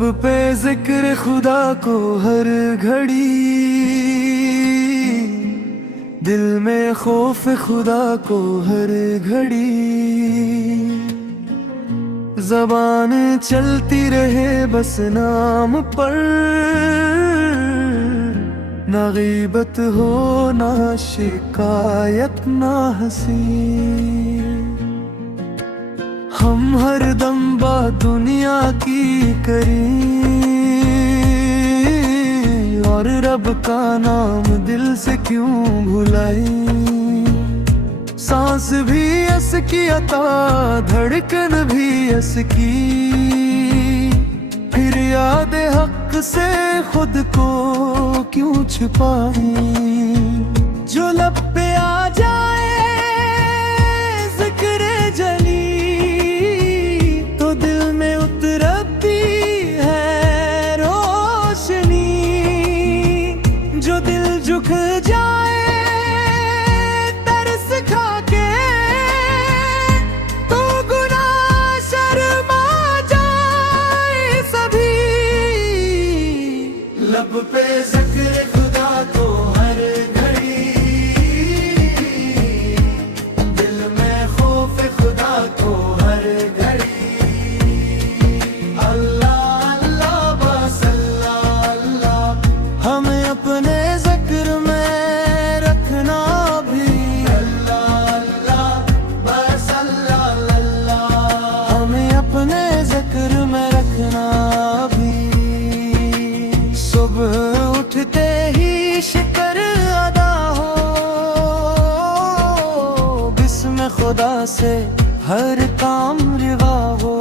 लब पे जिक्र खुदा को हर घड़ी, दिल में खौफ खुदा को हर घड़ी। ज़बान चलती रहे बस नाम पर, ना गीबत हो ना शिकायत ना हंसी। हम हर दम बात दुनिया की करी, और रब का नाम दिल से क्यों भुलाई। सांस भी अस की अता, धड़कन भी अस की, फिर याद हक से खुद को क्यों छुपाई। जो लब पे आ जाए जिक्र जली, तो दिल में उतरती है रोशनी। जो दिल झुक जाए तरस खा के, तो गुनाह शर्मा जाए सभी। लब पे जिक्र खुदा को हर घड़ी, दिल में खौफ खुदा को हर घड़ी। अल्लाह अल्लाह बस अल्लाह अल्लाह, हमें अपने जिक्र में रखना भी। अल्लाह अल्लाह बस अल्लाह अल्लाह, हमें अपने जिक्र में रखना भी। सुबह उठते ही शुक्र अदा हो, बिस्म खुदा से हर काम रिवा हो।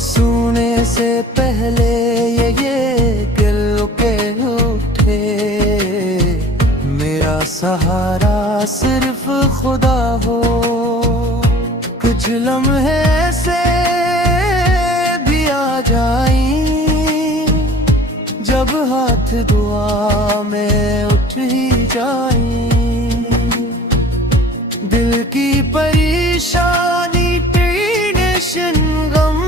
सोने से पहले ये दिल के उठे, मेरा सहारा सिर्फ खुदा हो। कुछ लम्हे से भी आ जाई, जब हाथ दुआ में उठ ही जाई। दिल की परेशानी टेंशन गम,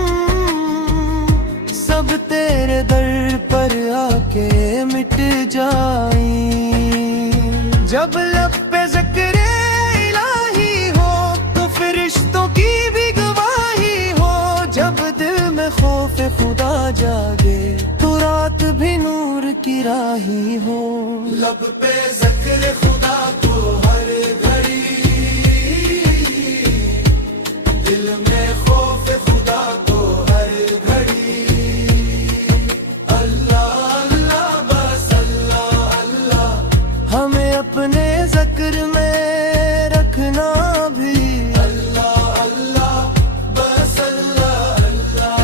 सब तेरे दर पर आके मिट जाई। जब लब पे ज़िक्र इलाही हो, तो फरिश्तों की भी गवाही हो। जब दिल में खौफ खुदा जागे, तो रात भी नूर की राही हो। लब पे ज़िक्र खुदा को हर घड़ी, दिल में खौफ खुदा को हर घड़ी। अल्लाह अल्लाह बस अल्लाह अल्लाह, हमें अपने ज़िक्र में रखना भी। अल्लाह अल्लाह बस अल्लाह अल्लाह,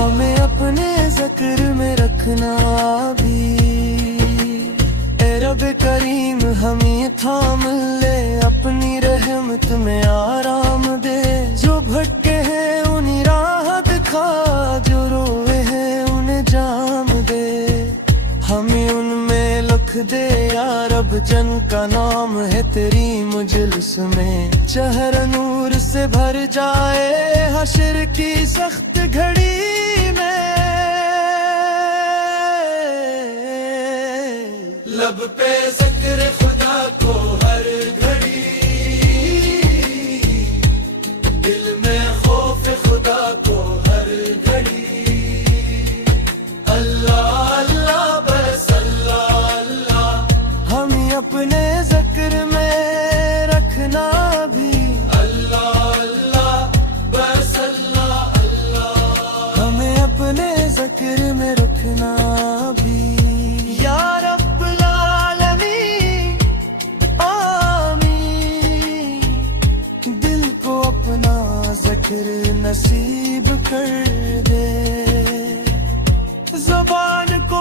हमें अपने ज़िक्र में रखना भी। ए रब करीम हमें थाम ले, अपनी रहमत में आराम दे। जो भटके हैं उन्हें राह दिखा, जो रोए हैं उन्हें जाम दे। हमें उनमें लिख दे या रब, जन का नाम है तेरी मुजलिस में। चेहरा नूर से भर जाए हश्र की सख्त घड़ी में। लब पे ज़िक्र खुदा को हर घड़ी, दिल में खौफ खुदा को हर घड़ी। अल्लाह अल्लाह बस अल्लाह अल्लाह, हमें अपने ज़िक्र में रखना भी। अल्लाह अल्लाह बस अल्लाह अल्लाह, हमें अपने ज़िक्र में रखना भी। या रब्बुल आलमीन आमीन, दिल को अपना ज़िक्र नसीब कर दे। ज़ुबान को